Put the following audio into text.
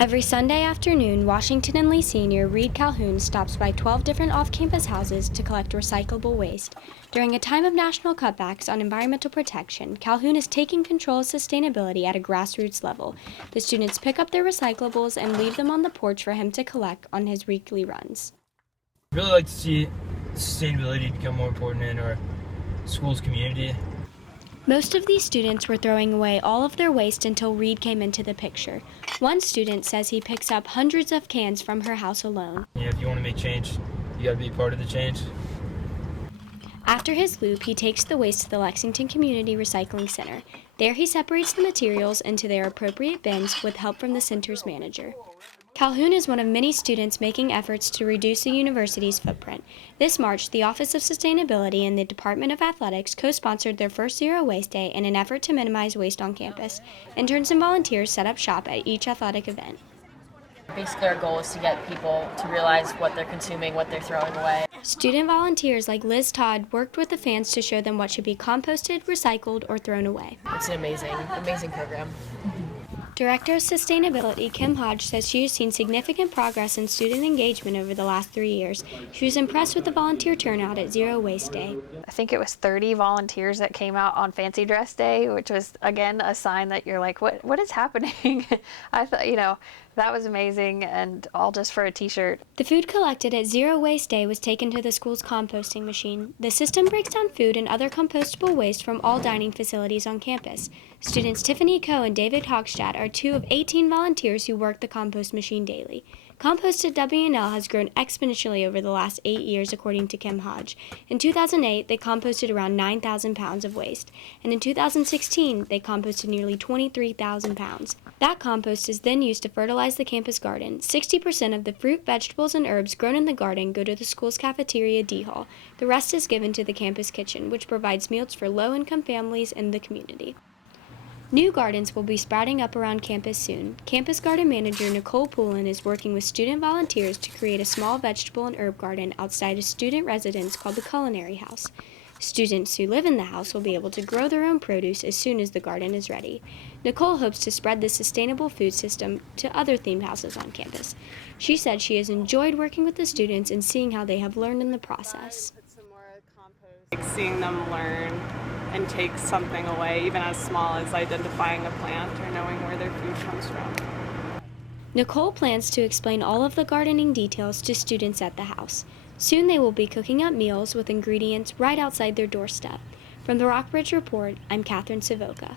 Every Sunday afternoon, Washington and Lee Sr. Reed Calhoun stops by 12 different off-campus houses to collect recyclable waste. During a time of national cutbacks on environmental protection, Calhoun is taking control of sustainability at a grassroots level. The students pick up their recyclables and leave them on the porch for him to collect on his weekly runs. I'd really like to see sustainability become more important in our school's community. Most of these students were throwing away all of their waste until Reed came into the picture. One student says he picks up hundreds of cans from her house alone. Yeah, if you want to make change, you got to be part of the change. After his loop, he takes the waste to the Lexington Community Recycling Center. There he separates the materials into their appropriate bins with help from the center's manager. Calhoun is one of many students making efforts to reduce the university's footprint. This March, the Office of Sustainability and the Department of Athletics co-sponsored their first Zero Waste Day in an effort to minimize waste on campus. Interns and volunteers set up shop at each athletic event. Basically, our goal is to get people to realize what they're consuming, what they're throwing away. Student volunteers like Liz Todd worked with the fans to show them what should be composted, recycled, or thrown away. It's an amazing program. Director of Sustainability Kim Hodge says she has seen significant progress in student engagement over the last 3 years. She was impressed with the volunteer turnout at Zero Waste Day. I think it was 30 volunteers that came out on Fancy Dress Day, which was, again, a sign that you're like, what is happening? I thought, that was amazing, and all just for a t-shirt. The food collected at Zero Waste Day was taken to the school's composting machine. The system breaks down food and other compostable waste from all dining facilities on campus. Students Tiffany Coe and David Hochstadt are 2 of 18 volunteers who work the compost machine daily. Compost at W&L has grown exponentially over the last 8 years, according to Kim Hodge. In 2008, they composted around 9,000 pounds of waste, and in 2016, they composted nearly 23,000 pounds. That compost is then used to fertilize the campus garden. 60% of the fruit, vegetables, and herbs grown in the garden go to the school's cafeteria D Hall. The rest is given to the campus kitchen, which provides meals for low-income families in the community. New gardens will be sprouting up around campus soon. Campus garden manager Nicole Poulin is working with student volunteers to create a small vegetable and herb garden outside a student residence called the Culinary House. Students who live in the house will be able to grow their own produce as soon as the garden is ready. Nicole hopes to spread this sustainable food system to other themed houses on campus. She said she has enjoyed working with the students and seeing how they have learned in the process. Seeing them learn and take something away, even as small as identifying a plant or knowing where their food comes from. Nicole plans to explain all of the gardening details to students at the house. Soon they will be cooking up meals with ingredients right outside their doorstep. From the Rockbridge Report, I'm Catherine Savoca.